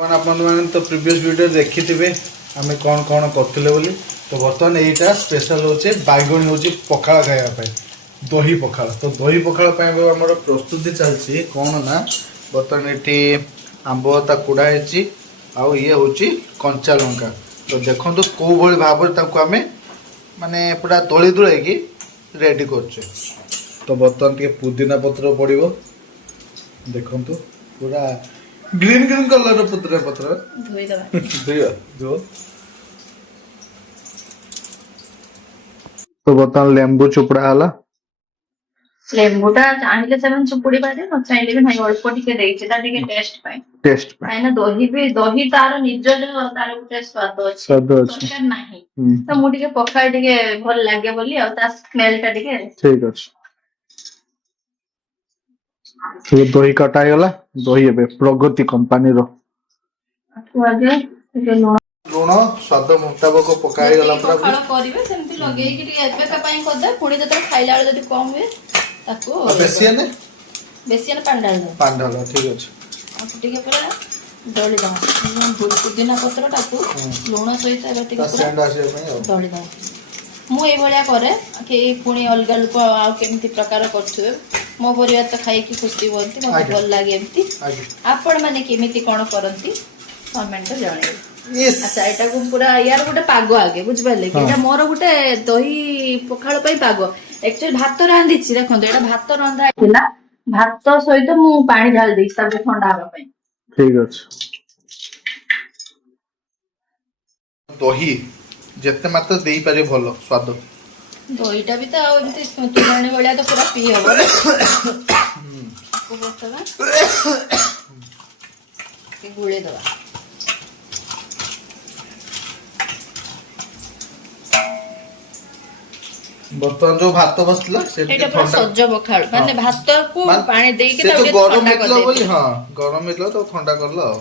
आपने तो previous video देखी थे आम कौन कौन करते बोली तो बर्तमान यहीटा स्पेशल होचे बैगन हो पखाड़ खायापी दही पखाड़ तो दही पखाड़ आम प्रस्तुति चलती कौन ना बर्तमान ये आंब कुड़ा आउ ये हूँ कंचा लंका तो देखो तो कौ भाई भाव आम माने पूरा दली दुलाई रेडी कर तो बर्तमान टे पुदीना पत्र पड़ो देखु पूरा ग्रीन ग्रीन कलर पुदीना पत्र धो तो बर्तमान लेंबू चुपड़ा है लेंबूटा चाहिए से चुपुड़ी पारे न चाहिए भी नहीं अल्प टिके देइछि ता टिके टेस्ट पाए ना दही तार निज जो तार गुटे स्वाद अछि नहीं तो मु टिके पखाई टिके भल लागे बोली आ ता स्मेल टा टिके ठीक अछि तो दही कटाई गला दही एबे प्रगति कंपनी रो आगे टिके लूण स्वाद मुताबक पकाई गला पूरा पखाड़ करिवे सेमति लगेई कि टिके एबे का पई कर दे पुणी जत खाइला वाला जति कम हुए ताको बेसियन पानी डाल ठीक अछि आ टिके पूरा दळी दम पुदीना पत्र टाकू लूण सहित एबे टिके पूरा दळी दम मु ए भलिया करे कि पुणी अलगा लोक आ केमति प्रकार करथुवे मो परिवार तो खाई की खुशी होती मते भल लागे एमती आपण माने केमिति कोन करंती कमेंट जणे अच्छा एटा को पूरा यार गोटे पाग आगे बुझ पाले कि एटा मोर गोटे दही पखाळ पई पाग एक्चुअली भात रांधी छि देखंतो एटा भात रंधा थिला भात सहित मु पानी ढाल देई सब ठंडा हवा पई ठीक अछि दही जेते मात्र देई पारे भलो स्वाद दहीटा भी तो एमती तुराणी भलिया तो पूरा पी हबो को बतवा के गुळे दवा बर्तमान जो भात बसला एटा पूरा सज्ज पखाळ माने भात को पानी देई के तो गरम मिटलो बोली हां गरम मिटलो तो ठंडा करलो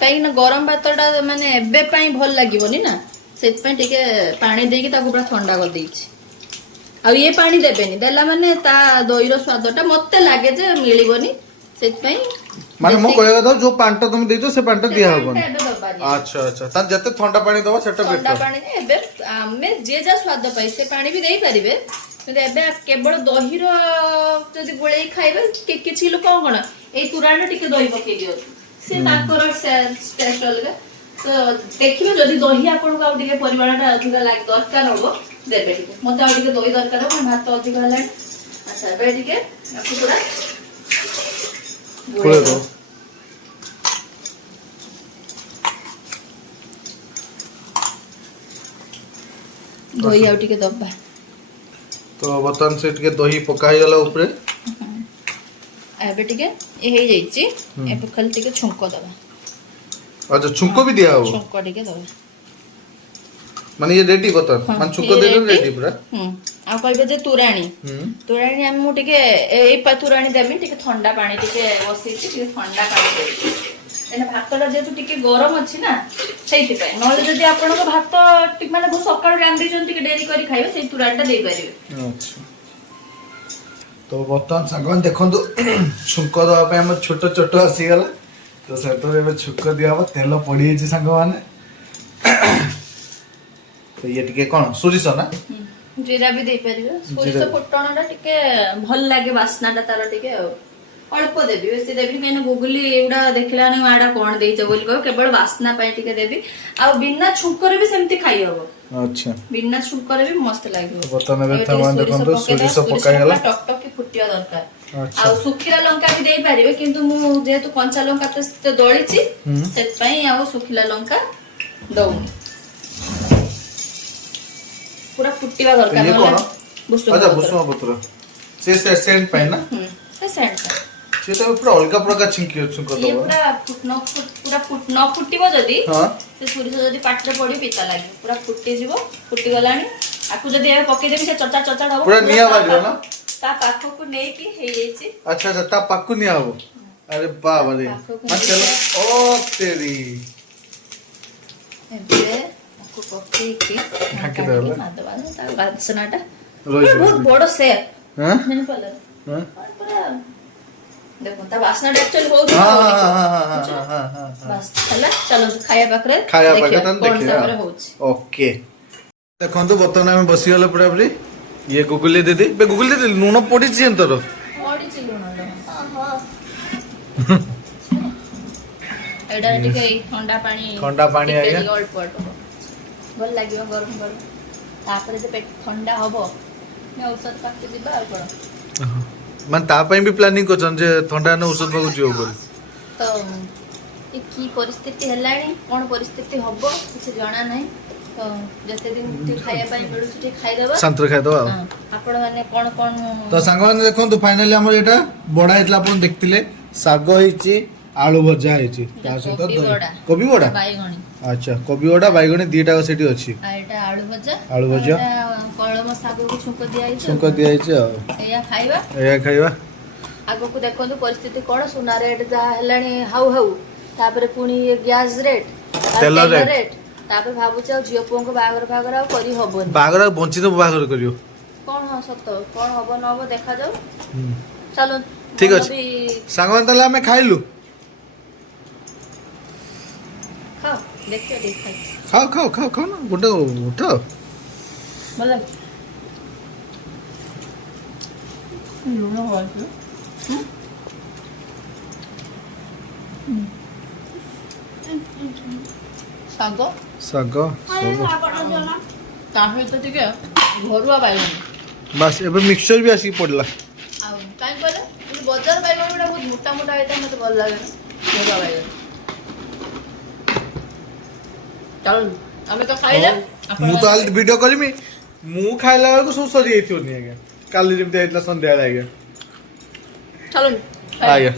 कहीं ना गरम भातटा माने एबे पई भल लागिवनी ना सेत पई टिके पानी देई के ताको पूरा ठंडा कर देइछि आ ये पानी देबेनी देला माने ता दहीर स्वादटा मते लागे जे मिलिबनी सेत पई माने मो कहया था जो पानटा तुम देइछो से पानटा दिया होबन अच्छा अच्छा ता जते ठंडा पानी दबा सेटा बेटर ठंडा पानी एबे आमे जे जा स्वाद पाई से पानी भी देई परिबे 근데 एबे केवल दहीर जदी गोळेई खाइबे किछि लोक कोन ए तुराण टिके दही पके दियो से ताकर टेस्ट अलग तो देखिबे जदी दही आपन को टिके परिमाणटा अधिक लाग दरकार होबो देबे टिके मते आ टिके दही दरकार हो भात अधिक हला अच्छा एबे टिके आपु पूरा पूरा दो दही आ टिके दबा तो बर्तमान से टिके दही पकाई गला ऊपर एबे टिके ए हे जाईची एबे खाली टिके छुंको दबा अच्छा छुंको भी दिया हो छुंको टिके दबा माने ये रेडी बर्तमान मान छुंको दे दो रेडी पूरा आ कहबे जे तुराणी हम मु टिके ए तुराणी देबी टिके ठंडा पानी टिके बसी टिके ठंडा पानी देबी एने भातटा जेतु टिके गरम अछि ना सेति पय नले जदी आपन को भात टिक माने बहुत सकाळ रांधी जन टिके डेरी करी खाइबे सेई तुराणटा देई परिबे अच्छा तो बर्तमान संगन देखो छुंक दवा हम छोट छोट आसी गला तो से छुंक दिया तेल पड़ी सांग मैंने तो ये टिके कौन सोरिष ना जीरा भी दे परिबे सोरिष फुटणटा टिके भल लागे वासनाटा तार टिके अल्प देबी बेसी देबी मैंने गुगली एडा देखला नै आडा कोन देइछ बोली को केवल वासना पय टिके देबी आ बिना छुंकर भी सेमती खाई हबो अच्छा बिना छुंकर भी मस्त लागियो बतन बे तमान देखो सोरिष पकाई गला टक टक की फुटिया दरकार आ सुखिला लंका भी देई परिबे किंतु मु जेतु कंचा लंका तो दळीची सेत पई आ सुखिला लंका दउ पूरा फुटिवा दरकार होला अच्छा बुसुमा पत्र से सेंट पाई ना से सेंट से तो पूरा अलग प्रकार छिंकी छुंको ये पूरा फुटनो फुटिबो जदी हां से सोरिष जदी पाटरे पडी पिता लागी पूरा फुटी जीवो फुटी गलानी आकु जदी ए पके देबी से चचा चचा हबो पूरा निया बाजो ना ता पाखो को नै की हे जेछि अच्छा अच्छा ता पाखु निया हबो अरे बाप रे चलो ओ तेरी एबे आकु पके की ढाके देला मादवा ता वासनाटा बहुत बड़ शेप हां नेन पले हां पूरा देखो ता वासना एक्चुअली बहुत हाँ हाँ हाँ हाँ हाँ हाँ हाँ बस हला चलो खाया पाखरे खाया पाखरे देखिए, तन कौन देखिए, तापर हाँ। होଉଛି ओके देखो बर्तमान आम बसीगला पूरा ये गुगुली दीदी बे गुगुली दीदी लुण पड़ी तोर ओडी चिलुण एडा टिके ठंडा पानी आया अल्प अल्प भल लागियो गरम गरम तापर जे पेट ठंडा हबो मैं औषध पाके जिबा आ कोन मान तापाई भी प्लानिंग करछन जे ठंडा ने औषध पाको जियो बोल तो ये की परिस्थिति हेलाणी कोन परिस्थिति हबो किछ जाना नहीं तो जते दिन ती खाया पानी मिलु ती खाइ देबा संतर खाइ दो आपण माने कोन कोन तो सांग माने देखो तो फाइनली हमर एटा बडा हेतला आपण देखतिले साग होईची आलू भजा होईची ता सहित कोबी बडा बाईगणी अच्छा कोबी बडा बाईगणी दीटा सेठी अछि आ एटा आलू भजा कळम साग को छुंको दिया आइछ छुंको दिया आइछ एया खाइबा खाइबा आगो को देखो परिस्थिति कोन सुना रेट जा हेलाणी हाउ हाउ तापर पुनी गैस रेट तेल रेट तापर भाबु छ जियो पोंको बागर बागर आ करी हबो बागर बंची तो बागर करियो कोन हो सत्त कोन हबो न हबो देखा जाऊ चलो ठीक अछि सांगवान तला में खाइलु खाओ देखियो देख खाओ खाओ खाओ खाओ ना गोटे उठाओ बोला लूण हो ଶାଗ ଶାଗ ସବୁ ତା ସହିତ ଟିକେ ଘରୁଆ ବାଇଗଣ ବାସ୍ ଏବେ ମିକ୍ସଚର ବି ଆସିକି ପଡିଲା ଆଉ କାଇଁ କହିଲେ କିନ୍ତୁ ବଜାର ବାଇଗଣ ଗୁଡ଼ା ବହୁତ ମୋଟା ମୋଟା ହେଇଥାଏ ମତେ ଭଲ ଲାଗେ ଘରୁଆ ବାଇଗଣ ଚାଲ ଆମେ ତ ଖାଇଲେ ମୁଁ ତ ଆଲି ଭିଡିଓ କରିମି ମୁଁ ଖାଇଲା ବେଳକୁ ସବୁ ସରି ଯାଇଥିବନି ଆଜ୍ଞା କାଲି ଯେମିତି ହେଇଥିଲା ସନ୍ଧ୍ୟାବେଳେ ଆଜ୍ଞା ଚାଲ ଆଜ୍ଞା